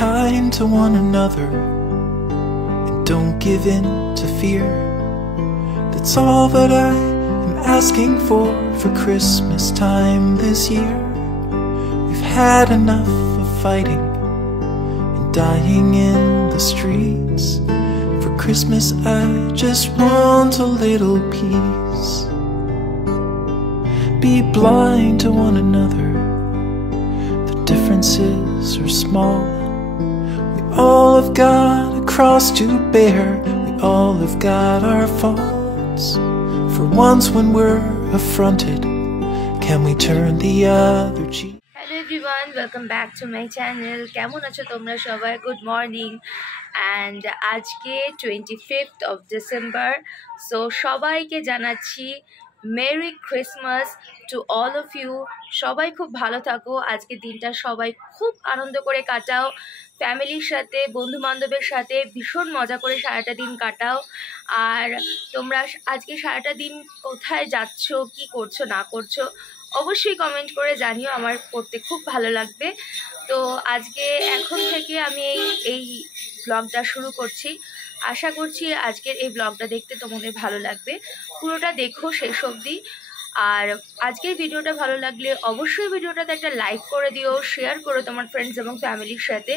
kind to one another and don't give in to fear. That's all that I am asking for Christmas time this year. We've had enough of fighting and dying in the streets. For Christmas I just want a little peace. Be blind to one another, the differences are small. We all have got a cross to bear, we all have got our faults. For once when we're affronted, can we turn the other cheek? Hello everyone, welcome back to my channel. কেমন আছো তোমরা সবাই? Good morning. And আজকে 25th of December, so সবাইকে জানাচ্ছি merry Christmas to all of you. সবাই খুব ভালো থাকো, আজকে দিনটা সবাই খুব আনন্দ করে কাটাও, ফ্যামিলির সাথে বন্ধু বান্ধবের সাথে ভীষণ মজা করে সারাটা দিন কাটাও। আর তোমরা আজকে সারাটা দিন কোথায় যাচ্ছ, কি করছো না করছো অবশ্যই কমেন্ট করে জানিও, আমার পড়তে খুব ভালো লাগবে। তো আজকে এখন থেকে আমি এই ব্লগটা শুরু করছি। আশা করছি আজকের এই ব্লগটা দেখতে তোমাদের ভালো লাগবে, পুরোটা দেখো শেষ অবধি। আর আজকের ভিডিওটা ভালো লাগলে অবশ্যই ভিডিওটাতে একটা লাইক করে দিও, শেয়ার করো তোমার ফ্রেন্ডস এবং ফ্যামিলির সাথে।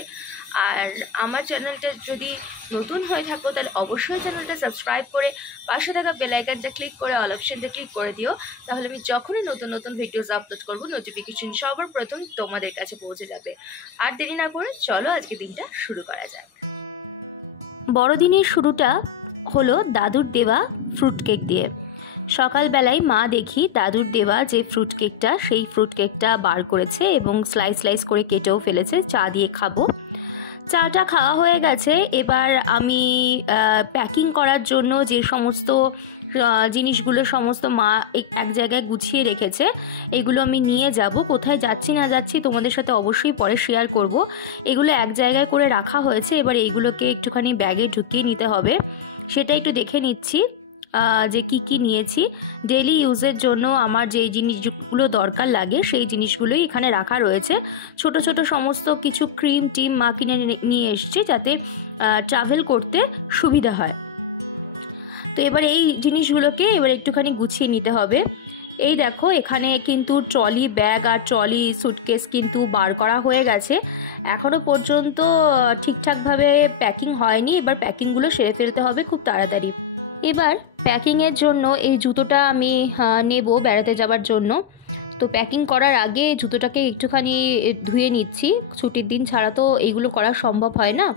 আর আমার চ্যানেলটা যদি নতুন হয়ে থাকো তাহলে অবশ্যই চ্যানেলটা সাবস্ক্রাইব করে পাশে থাকা বেল আইকনটা ক্লিক করে অল অপশনটা ক্লিক করে দিও, তাহলে আমি যখনই নতুন নতুন ভিডিওস আপলোড করবো নোটিফিকেশন সবার প্রথম তোমাদের কাছে পৌঁছে যাবে। আর দেরি না করে চলো আজকে দিনটা শুরু করা যাক। বড়দিনের শুরুটা হলো দাদুর দেওয়া ফ্রুট কেক দিয়ে। সকালবেলায় মা দেখি দাদুর দেওয়া যে ফ্রুট কেকটা, সেই ফ্রুট কেকটা বার করেছে এবং স্লাইস স্লাইস করে কেটেও ফেলেছে, চা দিয়ে খাবো। চাটা খাওয়া হয়ে গেছে, এবার আমি প্যাকিং করার জন্য যে সমস্ত জিনিসগুলো সমস্ত মা এক জায়গায় গুছিয়ে রেখেছে, এগুলো আমি নিয়ে যাব। কোথায় যাচ্ছি না যাচ্ছি তোমাদের সাথে অবশ্যই পরে শেয়ার করব। এগুলো এক জায়গায় করে রাখা হয়েছে, এবার এইগুলোকে একটুখানি ব্যাগে ঢুকিয়ে নিতে হবে, সেটা একটু দেখে নিচ্ছি যে কি নিয়েছি। ডেইলি ইউজের জন্য আমার যেই জিনিসগুলো দরকার লাগে সেই জিনিসগুলোই এখানে রাখা রয়েছে। ছোট ছোট সমস্ত কিছু ক্রিম টিম মা কিনে নিয়ে এসছে যাতে ট্রাভেল করতে সুবিধা হয়। তো এবার এই জিনিসগুলোকে এবার একটুখানি গুছিয়ে নিতে হবে। এই দেখো এখানে কিন্তু ট্রলি ব্যাগ আর ট্রলি সুটকেস কিন্তু বার করা হয়ে গেছে, এখনও পর্যন্ত ঠিকঠাকভাবে প্যাকিং হয়নি। এবার প্যাকিংগুলো সেরে ফেলতে হবে খুব তাড়াতাড়ি। এবার প্যাকিংয়ের জন্য এই জুতোটা আমি নেব বেড়াতে যাওয়ার জন্য। তো প্যাকিং করার আগে জুতোটাকে একটুখানি ধুয়ে নিচ্ছি, ছুটির দিন ছাড়া তো এইগুলো করা সম্ভব হয় না,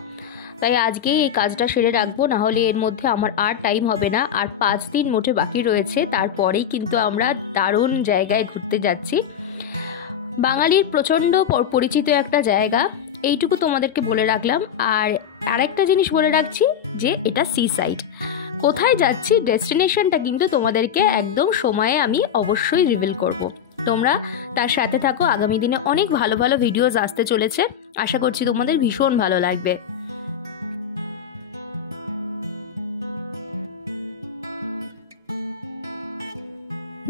তাই আজকেই এই কাজটা সেরে রাখবো, নাহলে এর মধ্যে আমার আর টাইম হবে না। আর 5 দিন মোটে বাকি রয়েছে, তারপরেই কিন্তু আমরা দারুণ জায়গায় ঘুরতে যাচ্ছি। বাঙালির প্রচণ্ড পরিচিত একটা জায়গা, এইটুকু তোমাদেরকে বলে রাখলাম। আর আরেকটা জিনিস বলে রাখছি যে এটা সি সাইড। কোথায় যাচ্ছি ডেস্টিনেশনটা কিন্তু তোমাদেরকে একদম সময়ে আমি অবশ্যই রিভিল করব। তোমরা তার সাথে থাকো, আগামী দিনে অনেক ভালো ভালো ভিডিওস আসতে চলেছে, আশা করছি তোমাদের ভীষণ ভালো লাগবে।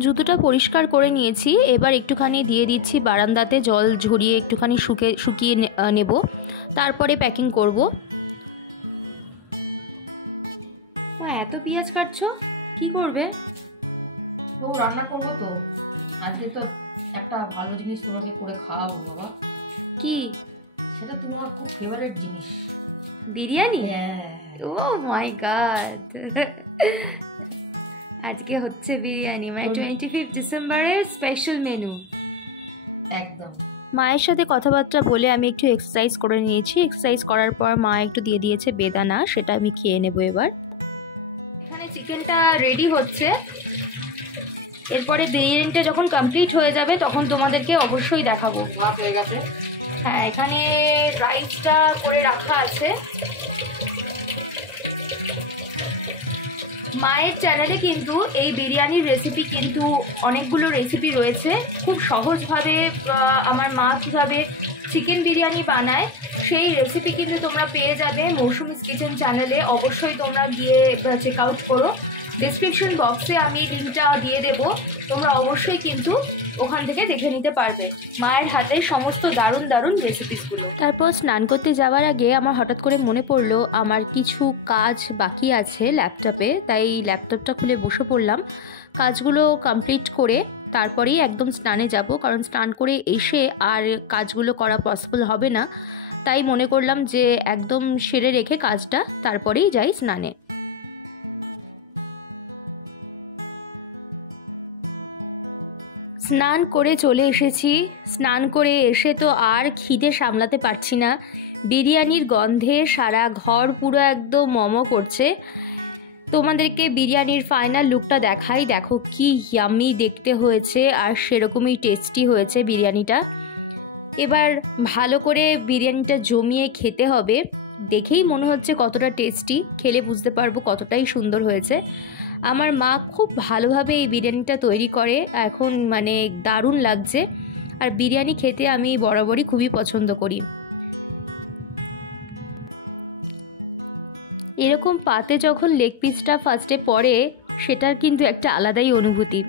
জুতোটা পরিষ্কার করে নিয়েছি, এবার একটুখানি দিয়ে দিচ্ছি বারান্দাতে, জল ঝরিয়ে একটুখানি শুকিয়ে নেব, তারপরে প্যাকিং করব। এত পেঁয়াজ কাটছো, কি করবে? তো রান্না করবো, তো আজকে তো একটা ভালো জিনিস তোমাকে করে খাওয়াবো বাবা। কি সেটা তোমার খুব ফেভারিট জিনিস, বিরিয়ানি। ও মাই গড, আজকে হচ্ছে বিরিয়ানি, মানে 25 ডিসেম্বরের স্পেশাল মেনু। একদম। মায়ের সাথে কথাবার্তা বলে আমি একটু এক্সারসাইজ করে নিয়েছি। এক্সারসাইজ করার পর মা একটু দিয়ে দিয়েছে বেদানা, সেটা আমি খেয়ে নেব। এবার এখানে চিকেনটা রেডি হচ্ছে, এরপরে বিরিয়ানিটা যখন কমপ্লিট হয়ে যাবে তখন তোমাদেরকে অবশ্যই দেখাবো। হয়ে গেছে। হ্যাঁ, এখানে রাইসটা করে রাখা আছে। মায়ের চ্যানেলে কিন্তু এই বিরিয়ানির রেসিপি কিন্তু অনেকগুলো রেসিপি রয়েছে, খুব সহজভাবে আমার মা কীভাবে চিকেন বিরিয়ানি বানায় সেই রেসিপি কিন্তু তোমরা পেয়ে যাবে মৌসুমিস কিচেন চ্যানেলে। অবশ্যই তোমরা গিয়ে চেক আউট করো। ডেসক্রিপশন বক্সে আমি লিঙ্কটা দিয়ে দেব, তোমরা অবশ্যই কিন্তু ওখান থেকে দেখে নিতে পারবে মায়ের হাতের সমস্ত দারুণ দারুণ রেসিপিসগুলো। তারপর স্নান করতে যাওয়ার আগে আমার হঠাৎ করে মনে পড়লো আমার কিছু কাজ বাকি আছে ল্যাপটপে, তাই ল্যাপটপটা খুলে বসে পড়লাম। কাজগুলো কমপ্লিট করে তারপরেই একদম স্নানে যাব, কারণ স্নান করে এসে আর কাজগুলো করা পসিবল হবে না। তাই মনে করলাম যে একদম সেরে রেখে কাজটা তারপরেই যাই স্নানে। স্নান করে চলে এসেছি। স্নান করে এসে তো আর খিদে সামলাতে পারছি না, বিরিয়ানির গন্ধে সারা ঘর পুরো একদম মমো করছে। তোমাদেরকে বিরিয়ানির ফাইনাল লুকটা দেখাই, দেখো কি ইয়াম্মি দেখতে হয়েছে আর সেরকমই টেস্টি হয়েছে বিরিয়ানিটা। এবার ভালো করে বিরিয়ানিটা জমিয়ে খেতে হবে, দেখেই মনে হচ্ছে কতটা টেস্টি, খেলে বুঝতে পারবো কতটাই সুন্দর হয়েছে। আমার মা খুব ভালোভাবে এই বিরিয়ানিটা তৈরি করে, এখন মানে দারুণ লাগছে। আর বিরিয়ানি খেতে আমি বরাবরই খুবই পছন্দ করি। এরকম পাতে যখন লেগ পিসটা ফার্স্টে পড়ে সেটার কিন্তু একটা আলাদাই অনুভূতি।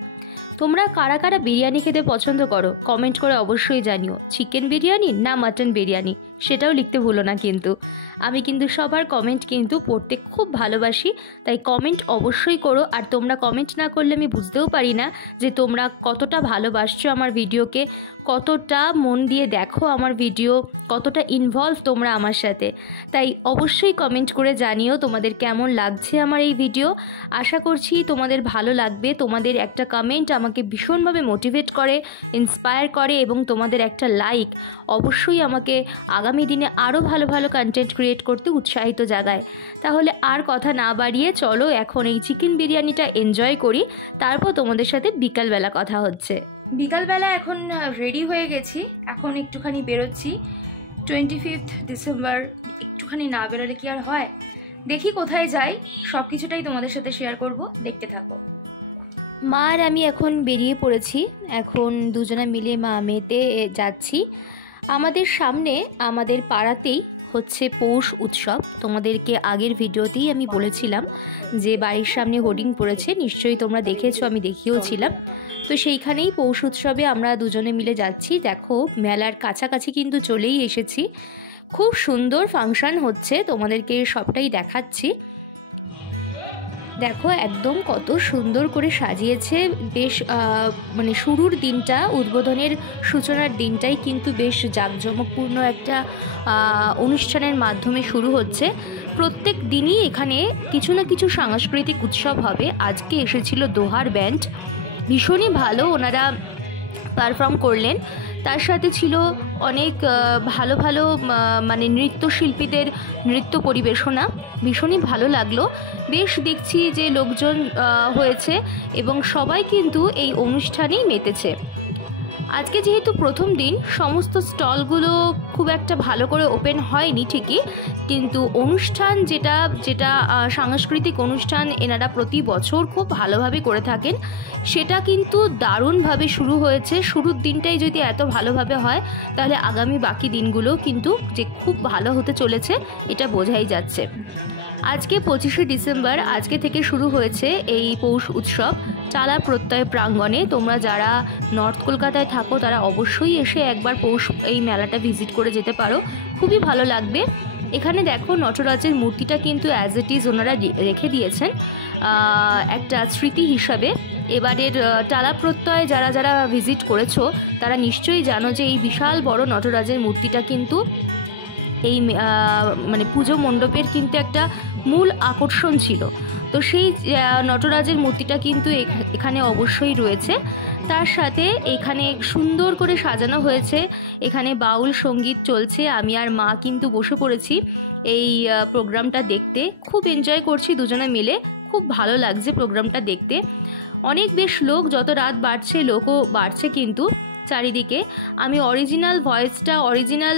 তোমরা কারা কারা বিরিয়ানি খেতে পছন্দ করো কমেন্ট করে অবশ্যই জানিও। চিকেন বিরিয়ানি না মাটন বিরিয়ানি সেটাও লিখতে ভুলো না কিন্তু। আমি কিন্তু সবার কমেন্ট কিন্তু পড়তে খুব ভালোবাসি, তাই কমেন্ট অবশ্যই করো। আর তোমরা কমেন্ট না করলে আমি বুঝতেও পারি না যে তোমরা কতটা ভালোবাসছো আমার ভিডিওকে, কতটা মন দিয়ে দেখো আমার ভিডিও, কতটা ইনভলভ তোমরা আমার সাথে। তাই অবশ্যই কমেন্ট করে জানিও তোমাদের কেমন লাগছে আমার এই ভিডিও। আশা করছি তোমাদের ভালো লাগবে। তোমাদের একটা কমেন্ট আমাকে ভীষণভাবে মোটিভেট করে, ইন্সপায়ার করে, এবং তোমাদের একটা লাইক অবশ্যই আমাকে আগামী দিনে আরও ভালো ভালো কন্টেন্ট ক্রিয়েট করতে উৎসাহিত জাগায়। তাহলে আর কথা না বাড়িয়ে চলো এখন এই চিকেন বিরিয়ানিটা এনজয় করি, তারপর তোমাদের সাথে বিকালবেলা কথা হচ্ছে। বিকালবেলা এখন রেডি হয়ে গেছি, এখন একটুখানি বেরোচ্ছি। 25 ডিসেম্বর, একটুখানি না বেরোলে কি আর হয়। দেখি কোথায় যাই, সব কিছুটাই তোমাদের সাথে শেয়ার করব, দেখতে থাকো। মা আর আমি এখন বেরিয়ে পড়েছি, এখন দুজনে মিলে মা মেয়েতে যাচ্ছি। আমাদের সামনে আমাদের পাড়াতেই হচ্ছে পৌষ উৎসব। তোমাদেরকে আগের ভিডিওতেই আমি বলেছিলাম যে বাড়ির সামনে হোর্ডিং পড়েছে, নিশ্চয়ই তোমরা দেখেছো, আমি দেখিয়েওছিলাম। তো সেইখানেই পৌষ উৎসবে আমরা দুজনে মিলে যাচ্ছি। দেখো মেলার কাছাকাছি কিন্তু চলেই এসেছি, খুব সুন্দর ফাংশন হচ্ছে, তোমাদেরকে সবটাই দেখাচ্ছি। দেখো একদম কত সুন্দর করে সাজিয়েছে, বেশ মানে শুরুর দিনটা, উদ্বোধনের সূচনার দিনটাই কিন্তু বেশ জাঁকজমকপূর্ণ একটা অনুষ্ঠানের মাধ্যমে শুরু হচ্ছে। প্রত্যেক দিনই এখানে কিছু না কিছু সাংস্কৃতিক উৎসব হবে। আজকে এসেছিল দোহার ব্যান্ড, ভীষণই ভালো ওনারা পারফর্ম করলেন। তার সাথে ছিল অনেক ভালো ভালো মানে নৃত্যশিল্পীদের নৃত্য পরিবেশনা, ভীষণই ভালো লাগলো। বেশ দেখছি যে লোকজন হয়েছে এবং সবাই কিন্তু এই অনুষ্ঠানেই মেতেছে। আজকে যেহেতু প্রথম দিন, সমস্ত স্টলগুলো খুব একটা ভালো করে ওপেন হয়নি ঠিকই, কিন্তু অনুষ্ঠান যেটা যেটা সাংস্কৃতিক অনুষ্ঠান এনারা প্রতি বছর খুব ভালোভাবে করে থাকেন, সেটা কিন্তু দারুণভাবে শুরু হয়েছে। শুরুর দিনটাই যদি এত ভালোভাবে হয়, তাহলে আগামী বাকি দিনগুলো কিন্তু যে খুব ভালো হতে চলেছে এটা বোঝাই যাচ্ছে। আজকে 25শে ডিসেম্বর, আজকে থেকে শুরু হয়েছে এই পৌষ উৎসব চালা প্রত্যয় প্রাঙ্গণে। তোমরা যারা নর্থ কলকাতায় থাকো তারা অবশ্যই এসে একবার পৌষ এই মেলাটা ভিজিট করে যেতে পারো, খুবই ভালো লাগবে। এখানে দেখো নটরাজের মূর্তিটা কিন্তু অ্যাজ ইট ইজ ওনারা রেখে দিয়েছেন একটা স্মৃতি হিসাবে। এবারের টালা প্রত্যয় যারা যারা ভিজিট করেছো তারা নিশ্চয়ই জানো যে এই বিশাল বড় নটরাজের মূর্তিটা কিন্তু এই মানে পুজো মণ্ডপের কিন্তু একটা মূল আকর্ষণ ছিল। তো সেই নটরাজের মূর্তিটা কিন্তু এখানে অবশ্যই রয়েছে। তার সাথে এখানে সুন্দর করে সাজানো হয়েছে, এখানে বাউল সঙ্গীত চলছে। আমি আর মা কিন্তু বসে পড়েছি এই প্রোগ্রামটা দেখতে, খুব এনজয় করছি দুজনে মিলে, খুব ভালো লাগছে প্রোগ্রামটা দেখতে। অনেক বেশ লোক, যত রাত বাড়ছে লোকও বাড়ছে কিন্তু চারিদিকে। আমি অরিজিনাল ভয়েসটা, অরিজিনাল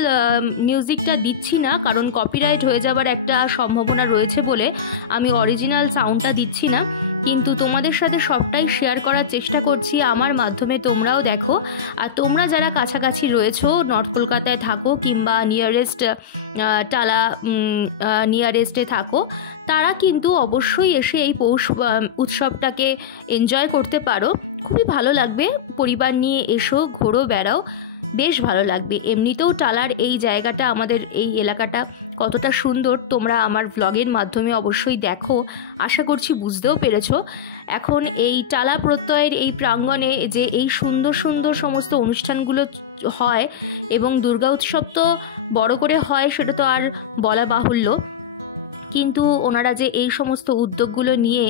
মিউজিকটা দিচ্ছি না, কারণ কপিরাইট হয়ে যাবার একটা সম্ভাবনা রয়েছে বলে আমি অরিজিনাল সাউন্ডটা দিচ্ছি না। কিন্তু তোমাদের সাথে সবটাই শেয়ার করার চেষ্টা করছি আমার মাধ্যমে, তোমরাও দেখো। আর তোমরা যারা কাছাকাছি রয়েছো, নর্থ কলকাতায় থাকো কিংবা নিয়ারেস্ট টালা নিয়ারেস্টে থাকো, তারা কিন্তু অবশ্যই এসে এই পৌষ উৎসবটাকে এনজয় করতে পারো। খুবই ভালো লাগবে, পরিবার নিয়ে এসো, ঘোরো, বেড়াও, বেশ ভালো লাগবে। এমনিতেও টালার এই জায়গাটা, আমাদের এই এলাকাটা কতটা সুন্দর তোমরা আমার ভ্লগের মাধ্যমে অবশ্যই দেখো, আশা করছি বুঝতেও পেরেছো। এখন এই টালা প্রত্যয়ের এই প্রাঙ্গণে যে এই সুন্দর সুন্দর সমস্ত অনুষ্ঠানগুলো হয় এবং দুর্গা উৎসব তো বড় করে হয়, সেটা তো আর বলা বাহুল্য, কিন্তু ওনারা যে এই সমস্ত উদ্যোগগুলো নিয়ে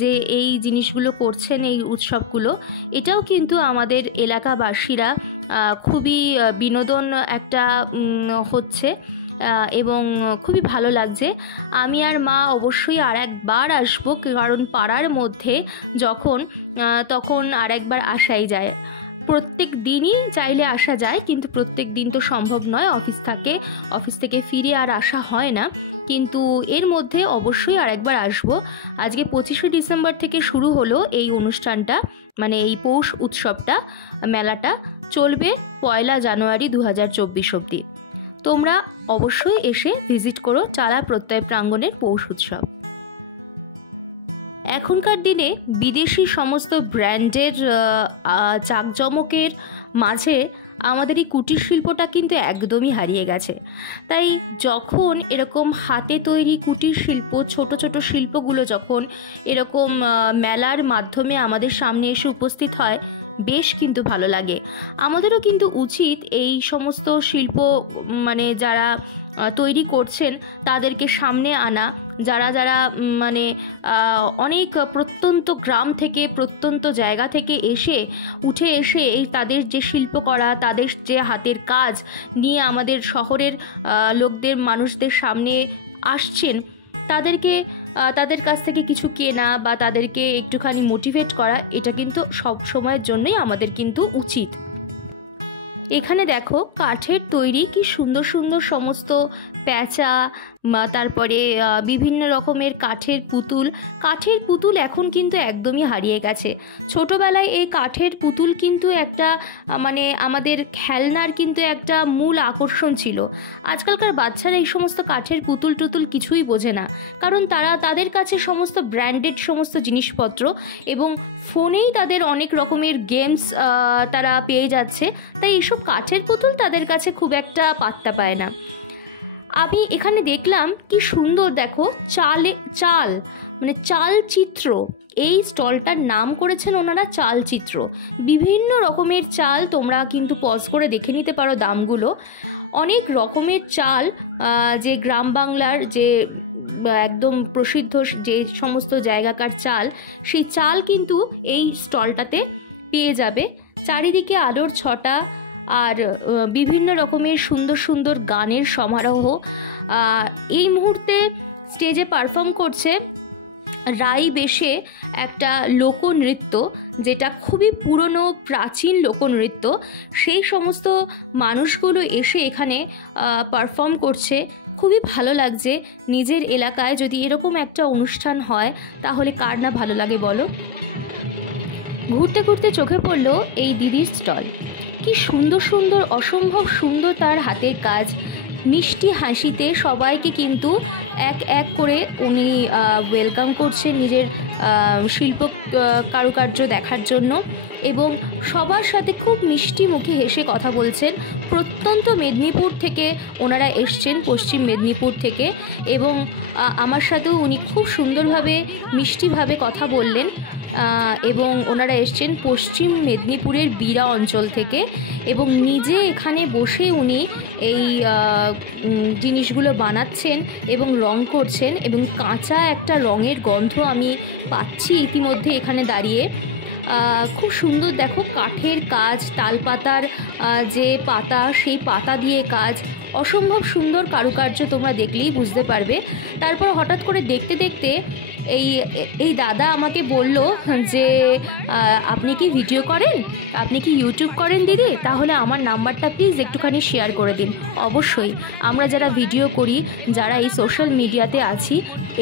যে এই জিনিসগুলো করছেন, এই উৎসবগুলো, এটাও কিন্তু আমাদের এলাকাবাসীরা খুবই বিনোদন একটা হচ্ছে এবং খুবই ভালো লাগছে। আমি আর মা অবশ্যই আর একবার আসবো, কারণ পাড়ার মধ্যে যখন তখন আর একবার আসাই যায়। প্রত্যেক দিনই চাইলে আসা যায়, কিন্তু প্রত্যেক দিন তো সম্ভব নয়, অফিস থাকে, অফিস থেকে ফিরে আর আসা হয় না, কিন্তু এর মধ্যে অবশ্যই আর একবার আসবো। আজকে 25শে ডিসেম্বর থেকে শুরু হলো এই অনুষ্ঠানটা, মানে এই পৌষ উৎসবটা, মেলাটা চলবে 1 জানুয়ারি 2024 অবধি। তোমরা অবশ্যই এসে ভিজিট করো টালা প্রত্যয় প্রাঙ্গণের পৌষ উৎসব। এখনকার দিনে বিদেশি সমস্ত ব্র্যান্ডের জাঁকজমকের মাঝে আমাদের এই কুটির শিল্পটা কিন্তু একদমই হারিয়ে গেছে। তাই যখন এরকম হাতে তৈরি কুটির শিল্প, ছোট ছোট শিল্পগুলো যখন এরকম মেলার মাধ্যমে আমাদের সামনে এসে উপস্থিত হয়, বেশ কিন্তু ভালো লাগে। আমাদেরও কিন্তু উচিত এই সমস্ত শিল্প মানে যারা তৈরি করছেন তাদেরকে সামনে আনা, যারা যারা মানে অনেক প্রত্যন্ত গ্রাম থেকে, প্রত্যন্ত জায়গা থেকে উঠে এসে এই তাদের যে শিল্প করা, তাদের যে হাতের কাজ নিয়ে আমাদের শহরের লোকদের, মানুষদের সামনে আসছেন, তাদের কাছ থেকে কিছু কেনা বা তাদেরকে একটুখানি মোটিভেট করা, এটা কিন্তু সব সময়ের জন্যই আমাদের কিন্তু উচিত। এখানে দেখো কাঠের তৈরি কি সুন্দর সুন্দর সমস্ত প্যাঁচা, তারপরে বিভিন্ন রকমের কাঠের পুতুল এখন কিন্তু একদমই হারিয়ে গেছে। ছোটোবেলায় এই কাঠের পুতুল কিন্তু একটা মানে আমাদের খেলনার কিন্তু একটা মূল আকর্ষণ ছিল। আজকালকার বাচ্চারা এই সমস্ত কাঠের পুতুল কিছুই বোঝে না, কারণ তাদের কাছে সমস্ত ব্র্যান্ডেড সমস্ত জিনিসপত্র এবং ফোনেই তাদের অনেক রকমের গেমস তারা পেয়ে যাচ্ছে, তাই এইসব কাঠের পুতুল তাদের কাছে খুব একটা পাত্তা পায় না। আমি এখানে দেখলাম কি সুন্দর, দেখো চালচিত্র, এই স্টলটার নাম করেছেন ওনারা চালচিত্র। বিভিন্ন রকমের চাল, তোমরা কিন্তু পজ করে দেখে নিতে পারো দামগুলো। অনেক রকমের চাল, যে গ্রাম বাংলার যে একদম প্রসিদ্ধ যে সমস্ত জায়গাকার চাল, সেই চাল কিন্তু এই স্টলটাতে পেয়ে যাবে। চারিদিকে আলোর ছটা আর বিভিন্ন রকমের সুন্দর সুন্দর গানের সমারোহ। এই মুহূর্তে স্টেজে পারফর্ম করছে রাই বেশে একটা লোকনৃত্য, যেটা খুবই পুরনো প্রাচীন লোকনৃত্য। সেই সমস্ত মানুষগুলো এসে এখানে পারফর্ম করছে, খুবই ভালো লাগছে। নিজের এলাকায় যদি এরকম একটা অনুষ্ঠান হয় তাহলে কার না ভালো লাগে বলো। ঘুরতে ঘুরতে চোখে পড়লো এই দিদির স্টল, কি সুন্দর সুন্দর, অসম্ভব সুন্দর তার হাতের কাজ। মিষ্টি হাসিতে সবাইকে কিন্তু এক এক করে উনি ওয়েলকাম করছেন নিজের শিল্প কারুকার্য দেখার জন্য, এবং সবার সাথে খুব মিষ্টি মুখে হেসে কথা বলছেন। প্রত্যন্ত মেদিনীপুর থেকে ওনারা এসছেন, পশ্চিম মেদিনীপুর থেকে, এবং আমার সাথেও উনি খুব সুন্দরভাবে মিষ্টিভাবে কথা বললেন। এবং ওনারা এসছেন পশ্চিম মেদিনীপুরের বিরা অঞ্চল থেকে, এবং নিজে এখানে বসে উনি এই জিনিসগুলো বানাচ্ছেন এবং রং করছেন, এবং কাঁচা একটা রঙের গন্ধ আমি পাচ্ছি ইতিমধ্যে এখানে দাঁড়িয়ে। খুব সুন্দর, দেখো কাঠের কাজ, তালপাতার যে পাতা, সেই পাতা দিয়ে কাজ, অসম্ভব সুন্দর কারুকার্য, তোমরা দেখলেই বুঝতে পারবে। তারপর হঠাৎ করে দেখতে দেখতে এই দাদা আমাকে বলল যে আপনি কি ভিডিও করেন, আপনি কি ইউটিউব করেন দিদি, তাহলে আমার নাম্বারটা প্লিজ একটুখানি শেয়ার করে দিন। অবশ্যই আমরা যারা ভিডিও করি, যারা এই সোশ্যাল মিডিয়াতে আছি,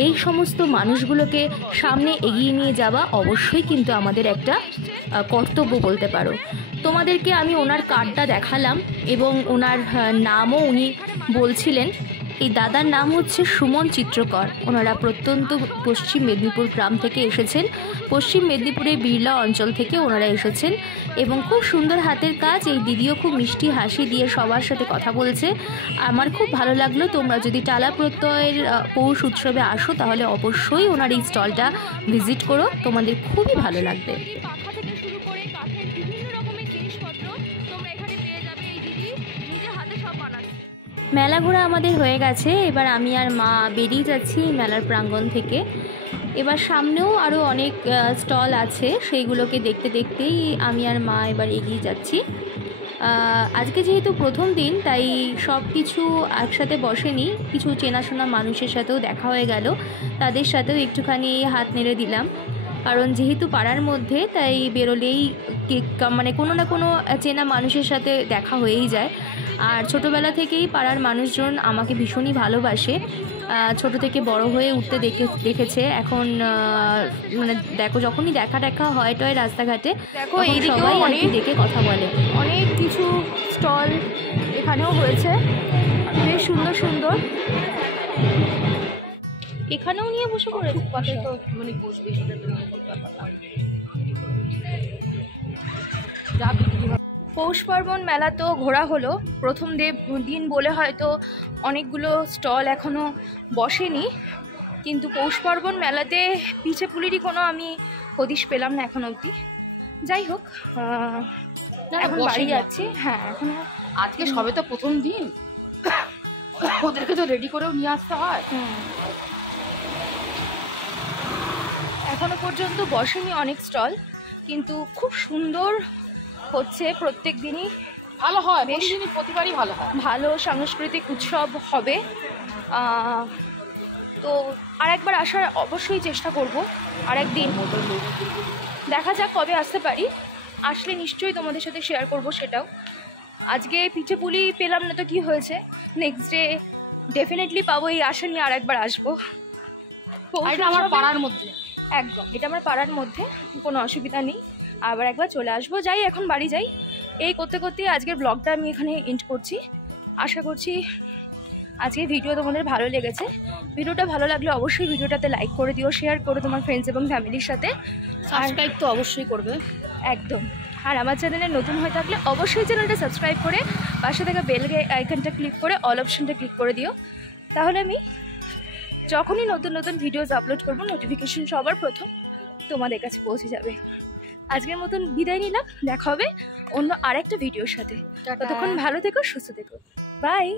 এই সমস্ত মানুষগুলোকে সামনে এগিয়ে নিয়ে যাওয়া অবশ্যই কিন্তু আমাদের একটা কর্তব্য বলতে পারো। তোমাদেরকে আমি ওনার কার্ডটা দেখালাম এবং ওনার নামও উনি বলছিলেন। এই দাদার নাম হচ্ছে সুমন চিত্রকর। ওনারা প্রত্যন্ত পশ্চিম মেদিনীপুর গ্রাম থেকে এসেছেন, পশ্চিম মেদিনীপুরের বিড়লা অঞ্চল থেকে ওনারা এসেছেন এবং খুব সুন্দর হাতের কাজ। এই দিদিও খুব মিষ্টি হাসি দিয়ে সবার সাথে কথা বলছে। আমার খুব ভালো লাগলো। তোমরা যদি টালা প্রত্যয়ের পৌষ উৎসবে আসো তাহলে অবশ্যই ওনার এই স্টলটা ভিজিট করো, তোমাদের খুবই ভালো লাগবে। মেলা ঘোরা আমাদের হয়ে গেছে, এবার আমি আর মা বেরিয়ে যাচ্ছি মেলার প্রাঙ্গণ থেকে। এবার সামনেও আরও অনেক স্টল আছে, সেইগুলোকে দেখতে দেখতেই আমি আর মা এবার এগিয়ে যাচ্ছি। আজকে যেহেতু প্রথম দিন তাই সব কিছু একসাথে বসেনি, কিছু চেনাশোনা মানুষের সাথেও দেখা হয়ে গেল, তাদের সাথেও একটুখানি হাত নেড়ে দিলাম। কারণ যেহেতু পাড়ার মধ্যে তাই বেরোলেই মানে কোনো না কোনো চেনা মানুষের সাথে দেখা হয়েই যায়। আর ছোটোবেলা থেকেই পাড়ার মানুষজন আমাকে ভীষণই ভালোবাসে, ছোট থেকে বড় হয়ে উঠতে দেখেছে। এখন মানে দেখো যখনই দেখা হয় টয় রাস্তাঘাটে, দেখো এইদিকেও অনেক দেখে কথা বলে। অনেক কিছু স্টল এখানেও হয়েছে, বেশ সুন্দর সুন্দর। এখানেও নিয়ে বসে পড়েছে, তো মানে বসবে সেটা তো পৌষ পার্বণ মেলা তো ঘোরা হলো। প্রথম দিন বলে হয়তো অনেকগুলো স্টল এখনও বসেনি, কিন্তু পৌষ পার্বণ মেলাতে পিঠে পুলিরই কোনো আমি হদিশ পেলাম না এখন অবধি। যাই হোক, এখন বাড়ি যাচ্ছি। হ্যাঁ, এখন আজকে সবে তো প্রথম দিন, ওদেরকে তো রেডি করেও নিয়ে আসতে হয়। এখনো পর্যন্ত বসেনি অনেক স্টল, কিন্তু খুব সুন্দর হচ্ছে। প্রত্যেক দিনই ভালো হয়, প্রতিবারই ভালো হয়। ভালো সাংস্কৃতিক উৎসব হবে। তো আরেকবার আসার অবশ্যই চেষ্টা করব, আরেকদিন দেখা যাক কবে আসতে পারি। আসলে নিশ্চয়ই তোমাদের সাথে শেয়ার করব সেটাও। আজকে পিঠে পুলি পেলাম না তো কি হয়েছে, নেক্সট ডে ডেফিনেটলি পাবো। এই আশা নিয়ে আরেকবার আসবো। এটা আমার পাড়ার মধ্যে, একদম এটা আমার পাড়ার মধ্যে, কোনো অসুবিধা নেই। আবার একবার চলে আসবো। যাই, এখন বাড়ি যাই। এই করতে করতেই আজকের ব্লগটা আমি এখানে এন্ড করছি। আশা করছি আজকের ভিডিও তোমাদের ভালো লেগেছে। ভিডিওটা ভালো লাগলে অবশ্যই ভিডিওটাতে লাইক করে দিও, শেয়ার করো তোমার ফ্রেন্ডস এবং ফ্যামিলির সাথে। সাবস্ক্রাইব তো অবশ্যই করবে একদম। আর আমার চ্যানেলে নতুন হয়ে থাকলে অবশ্যই চ্যানেলটা সাবস্ক্রাইব করে পাশে থাকা বেল আইকনটা ক্লিক করে অল অপশনটা ক্লিক করে দিও। তাহলে আমি যখনই নতুন নতুন ভিডিওস আপলোড করবো নোটিফিকেশন সবার প্রথম তোমাদের কাছে পৌঁছে যাবে। আজকের মতন বিদায় নিলাম, দেখা হবে অন্য আরেকটা ভিডিওর সাথে। ততক্ষণ ভালো থেকো, সুস্থ থেকো, বাই।